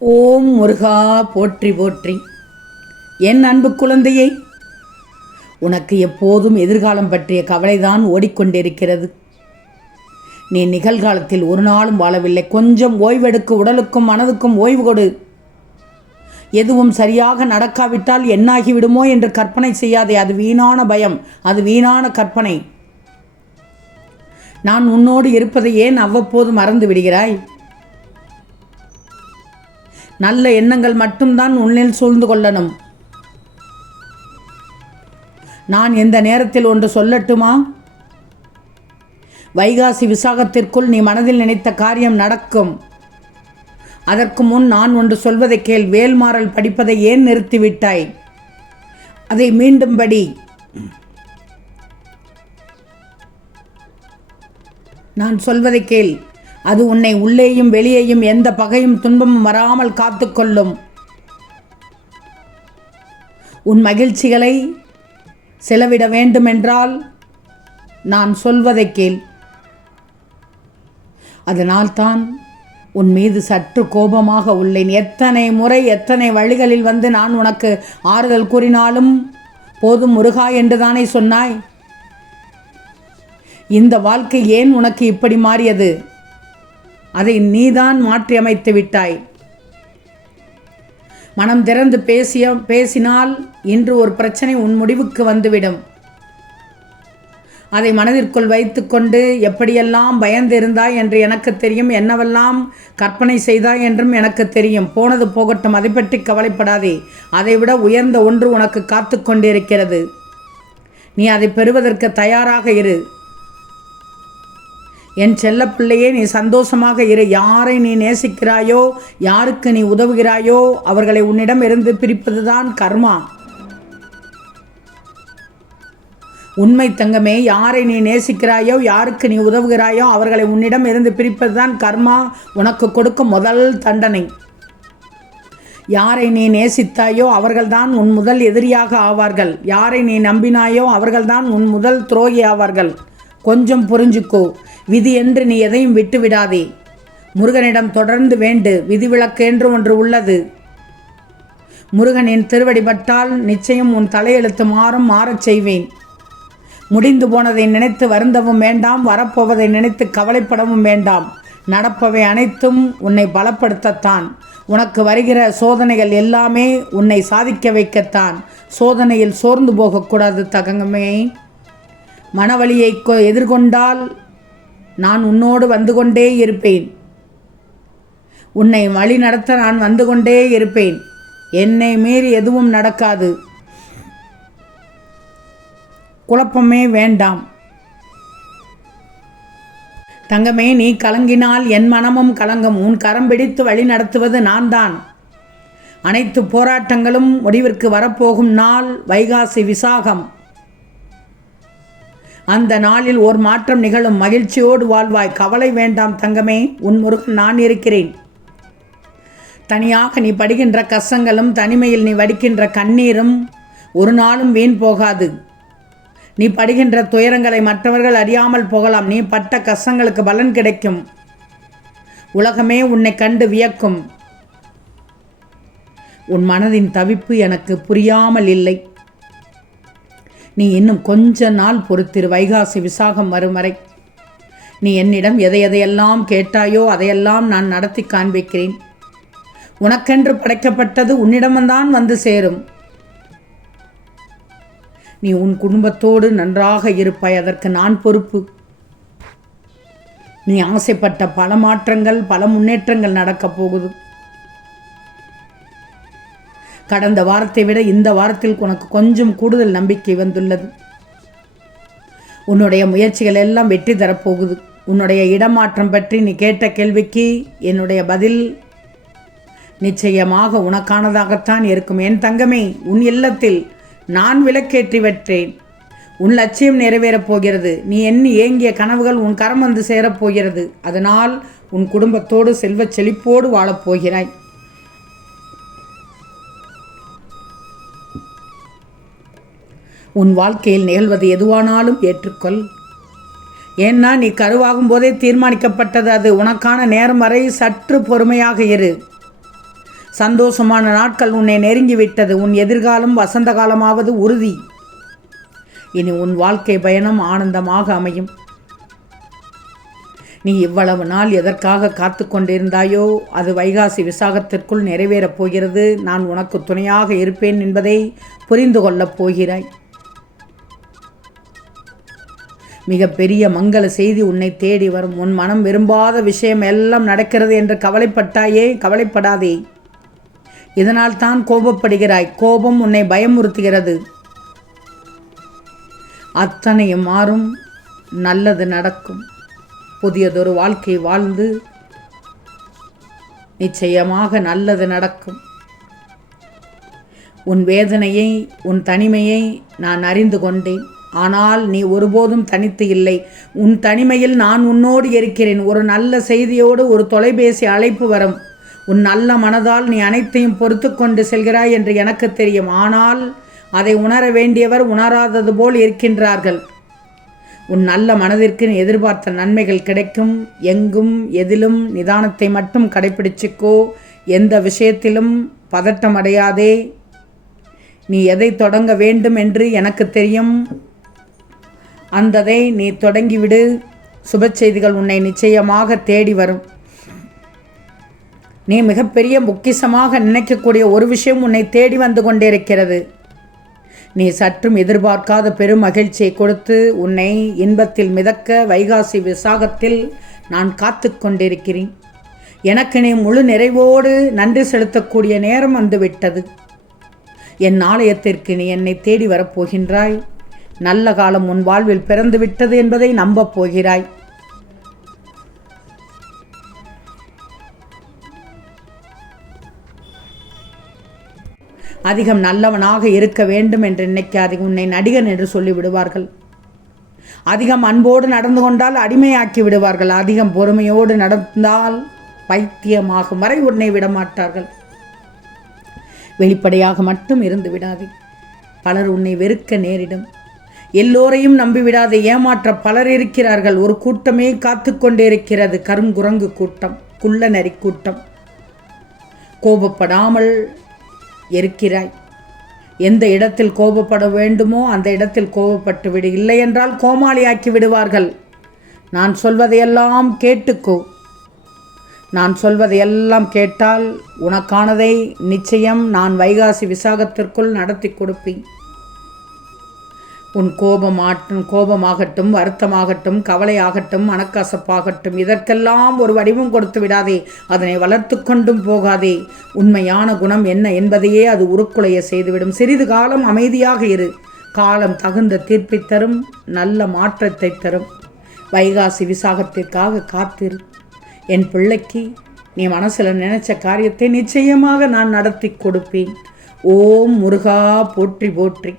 ஓம் முருகா போற்றி போற்றி. என் அன்பு குழந்தையே, உனக்கு எப்போதும் எதிர்காலம் பற்றிய கவலைதான் ஓடிக்கொண்டிருக்கிறது. நீ நிகழ்காலத்தில் ஒரு நாளும் வாழவில்லை. கொஞ்சம் ஓய்வெடுக்கு, உடலுக்கும் மனதுக்கும் ஓய்வு கொடு. எதுவும் சரியாக நடக்காவிட்டால் என்னாகிவிடுமோ என்று கற்பனை செய்யாதே. அது வீணான பயம், அது வீணான கற்பனை. நான் உன்னோடு இருப்பதை ஏன் அவ்வப்போது மறந்து விடுகிறாய்? நல்ல எண்ணங்கள் மட்டும்தான் உன்னில் சூழ்ந்து கொள்ளணும். நான் எந்த நேரத்தில் ஒன்று சொல்லட்டுமா? வைகாசி விசாகத்திற்குள் நீ மனதில் நினைத்த காரியம் நடக்கும். அதற்கு முன் நான் ஒன்று சொல்வதை கேள். வேல்மாறல் படிப்பதை ஏன் நிறுத்திவிட்டாய்? அதை மீண்டும் படி. நான் சொல்வதை கேள். அது உன்னை உள்ளேயும் வெளியேயும் எந்த பகையும் துன்பமும் வராமல் காத்து கொள்ளும். உன் மகிழ்ச்சிகளை செலவிட வேண்டுமென்றால் நான் சொல்வதை கேள். அதனால்தான் உன் மீது சற்று கோபமாக உள்ளேன். எத்தனை முறை எத்தனை வழிகளில் வந்து நான் உனக்கு ஆறுதல் கூறினாலும் போதும் முருகா என்று தானே சொன்னாய். இந்த வாழ்க்கை ஏன் உனக்கு இப்படி மாறியது? அதை நீதான் மாற்றி அமைத்து விட்டாய். மனம் திறந்து பேசினால் இன்று ஒரு பிரச்சனை உன் முடிவுக்கு வந்துவிடும். அதை மனதிற்குள் வைத்துக்கொண்டு எப்படியெல்லாம் பயந்திருந்தாய் என்று எனக்கு தெரியும். என்னவெல்லாம் கற்பனை செய்தாய் என்றும் எனக்கு தெரியும். போனது போகட்டும், அதை பற்றி கவலைப்படாதே. அதைவிட உயர்ந்த ஒன்று உனக்கு காத்து கொண்டிருக்கிறது. நீ அதை பெறுவதற்கு தயாராக இரு. என் செல்ல பிள்ளையே, நீ சந்தோஷமாக இரு. யாரை நீ நேசிக்கிறாயோ, யாருக்கு நீ உதவுகிறாயோ, அவர்களை உன்னிடம் இருந்து பிரிப்பதுதான் கர்மா. உண்மை தங்கமே, யாரை நீ நேசிக்கிறாயோ, யாருக்கு நீ உதவுகிறாயோ, அவர்களை உன்னிடம் இருந்து பிரிப்பதுதான் கர்மா உனக்கு கொடுக்கும் முதல் தண்டனை. யாரை நீ நேசித்தாயோ அவர்கள்தான் உன் முதல் எதிரியாக ஆவார்கள். யாரை நீ நம்பினாயோ அவர்கள்தான் உன் முதல் துரோகி ஆவார்கள். கொஞ்சம் புரிஞ்சுக்கோ. விதி என்று நீ எதையும் விட்டு விடாதே. முருகனிடம் தொடர்ந்து வேண்டு. விதிவிலக்கு என்று ஒன்று உள்ளது. முருகனின் திருவடிபட்டால் நிச்சயம் உன் தலையெழுத்து மாறச் செய்வேன். முடிந்து போனதை நினைத்து வருந்தவும் வேண்டாம். வரப்போவதை நினைத்து கவலைப்படவும் வேண்டாம். நடப்பவை அனைத்தும் உன்னை பலப்படுத்தத்தான். உனக்கு வருகிற சோதனைகள் எல்லாமே உன்னை சாதிக்க வைக்கத்தான். சோதனையில் சோர்ந்து போகக்கூடாது தங்கமே. மனவலியை எதிர்கொண்டால் நான் உன்னோடு வந்து கொண்டே இருப்பேன். உன்னை வழி நடத்த நான் வந்து கொண்டே இருப்பேன். என்னை மீறி எதுவும் நடக்காது. குழப்பமே வேண்டாம் தங்கமே. நீ கலங்கினால் என் மனமும் கலங்கும். உன் கரம் பிடித்து வழி நடத்துவது நான் தான். அனைத்து போராட்டங்களும் முடிவிற்கு வரப்போகும் நாள் வைகாசி விசாகம். அந்த நாளில் ஒரு மாற்றம் நிகழும். மகிழ்ச்சியோடு வாழ்வாய். கவலை வேண்டாம் தங்கமே. உன் முருகன் நான் இருக்கிறேன். தனியாக நீ படுகின்ற கஷ்டங்களும் தனிமையில் நீ வடிக்கின்ற கண்ணீரும் ஒரு நாளும் வீண் போகாது. நீ படுகின்ற துயரங்களை மற்றவர்கள் அறியாமல் போகலாம். நீ பட்ட கஷ்டங்களுக்கு பலன் கிடைக்கும். உலகமே உன்னை கண்டு வியக்கும். உன் மனதின் தவிப்பு எனக்கு புரியாமல் இல்லை. நீ இன்னும் கொஞ்ச நாள் பொறுத்திரு. வைகாசி விசாகம் வரும் வரை நீ என்னிடம் எதையெல்லாம் கேட்டாயோ அதையெல்லாம் நான் நடத்தி காண்பிக்கிறேன். உனக்கென்று படைக்கப்பட்டது உன்னிடம்தான் வந்து சேரும். நீ உன் குடும்பத்தோடு நன்றாக இருப்பாய். அதற்கு நான் பொறுப்பு. நீ ஆசைப்பட்ட பல மாற்றங்கள், பல முன்னேற்றங்கள் நடக்கப் போகுது. கடந்த வாரத்தை விட இந்த வாரத்தில் உனக்கு கொஞ்சம் கூடுதல் நம்பிக்கை வந்துள்ளது. உன்னுடைய முயற்சிகள் எல்லாம் வெற்றி தரப்போகுது. உன்னுடைய இடமாற்றம் பற்றி நீ கேட்ட கேள்விக்கு என்னுடைய பதில் நிச்சயமாக உனக்கானதாகத்தான் இருக்கும். என் தங்கமே, உன் இல்லத்தில் நான் விளக்கேற்றி வற்றேன். உன் லட்சியம் நிறைவேறப் போகிறது. நீ எண்ணி ஏங்கிய கனவுகள் உன் கரம் வந்து சேரப்போகிறது. அதனால் உன் குடும்பத்தோடு செல்வச் செழிப்போடு வாழப்போகிறாய். உன் வாழ்க்கையில் நிகழ்வது எதுவானாலும் ஏற்றுக்கொள். ஏன்னா நீ கருவாகும் போதே தீர்மானிக்கப்பட்டது. அது உனக்கான நேரம் வரை சற்று பொறுமையாக இரு. சந்தோஷமான நாட்கள் உன்னை நெருங்கிவிட்டது. உன் எதிர்காலம் வசந்த காலமாவது உறுதி. இனி உன் வாழ்க்கை பயணம் ஆனந்தமாக அமையும். நீ இவ்வளவு நாள் எதற்காக காத்து கொண்டிருந்தாயோ அது வைகாசி விசாகத்திற்குள் நிறைவேறப் போகிறது. நான் உனக்கு துணையாக இருப்பேன் என்பதை புரிந்து கொள்ளப் போகிறாய். மிக பெரிய மங்கள செய்தி உன்னை தேடி வரும். உன் மனம் விரும்பாத விஷயம் எல்லாம் நடக்கிறது என்று கவலைப்பட்டாயே, கவலைப்படாதே. இதனால் தான் கோபப்படுகிறாய். கோபம் உன்னை பயமுறுத்துகிறது. அத்தனையும் மாறும். நல்லது நடக்கும். புதியதொரு வாழ்க்கை வாழ்ந்து நிச்சயமாக நல்லது நடக்கும். உன் வேதனையை, உன் தனிமையை நான் அறிந்து கொண்டேன். ஆனால் நீ ஒருபோதும் தனித்து இல்லை. உன் தனிமையில் நான் உன்னோடு இருக்கிறேன். ஒரு நல்ல செய்தியோடு ஒரு தொலைபேசி அழைப்பு வரும். உன் நல்ல மனதால் நீ அனைத்தையும் பொறுத்து கொண்டு செல்கிறாய் என்று எனக்கு தெரியும். ஆனால் அதை உணர வேண்டியவர் உணராதது போல் இருக்கின்றார்கள். உன் நல்ல மனதிற்கு நீ எதிர்பார்த்த நன்மைகள் கிடைக்கும். எங்கும் எதிலும் நிதானத்தை மட்டும் கடைப்பிடிச்சுக்கோ. எந்த விஷயத்திலும் பதட்டம் அடையாதே. நீ எதை தொடங்க வேண்டும் என்று எனக்கு தெரியும். அந்ததை நீ தொடங்கிவிடு. சுப செய்திகள் உன்னை நிச்சயமாக தேடி வரும். நீ மிகப்பெரிய பொக்கிஷமாக நினைக்கக்கூடிய ஒரு விஷயம் உன்னை தேடி வந்து கொண்டிருக்கிறது. நீ சற்றும் எதிர்பார்க்காத பெரும் மகிழ்ச்சியை கொடுத்து உன்னை இன்பத்தில் மிதக்க வைகாசி விசாகத்தில் நான் காத்து கொண்டிருக்கிறேன். எனக்கு நீ முழு நிறைவோடு நன்றி செலுத்தக்கூடிய நேரம் வந்துவிட்டது. என் ஆலயத்திற்கு நீ என்னை தேடி வரப்போகின்றாய். நல்ல காலம் உன் வாழ்வில் பிறந்துவிட்டது என்பதை நம்பப் போகிறாய். அதிகம் நல்லவனாக இருக்க வேண்டும் என்று நினைக்காதே. உன்னை நடிகன் என்று சொல்லிவிடுவார்கள். அதிகம் அன்போடு நடந்து கொண்டால் அடிமையாக்கி விடுவார்கள். அதிகம் பொறுமையோடு நடந்தால் பைத்தியமாகும் வரை உன்னை விடமாட்டார்கள். வெளிப்படையாக மட்டும் இருந்து விடாதே. பலர் உன்னை வெறுக்க நேரிடும். எல்லோரையும் நம்பிவிடாதே. ஏமாற்ற பலர் இருக்கிறார்கள். ஒரு கூட்டமே காத்து கொண்டிருக்கிறது. கருங்குரங்கு கூட்டம், குள்ள நரி கூட்டம். கோபப்படாமல் இருக்கிறாய். எந்த இடத்தில் கோபப்பட வேண்டுமோ அந்த இடத்தில் கோபப்பட்டு விடு. இல்லை என்றால் கோமாளியாக்கி விடுவார்கள். நான் சொல்வதையெல்லாம் கேட்டுக்கோ. நான் சொல்வதையெல்லாம் கேட்டால் உனக்கானதை நிச்சயம் நான் வைகாசி விசாகத்திற்குள் நடத்தி கொடுப்பேன். உன் கோபமாகட்டும், வருத்தமாகட்டும், கவலையாகட்டும், மனக்கசப்பாகட்டும், இதற்கெல்லாம் ஒரு வடிவம் கொடுத்து விடாதே. அதனை வளர்த்து கொண்டும் போகாதே. உண்மையான குணம் என்ன என்பதையே அது உருக்குலைய செய்துவிடும். சிறிது காலம் அமைதியாக இரு. காலம் தகுந்த தீர்ப்பை தரும். நல்ல மாற்றத்தை தரும். வைகாசி விசாகத்திற்காக காத்திரு. என் பிள்ளைக்கு நீ மனசில் நினைச்ச காரியத்தை நிச்சயமாக நான் நடத்தி கொடுப்பேன். ஓம் முருகா போற்றி போற்றி.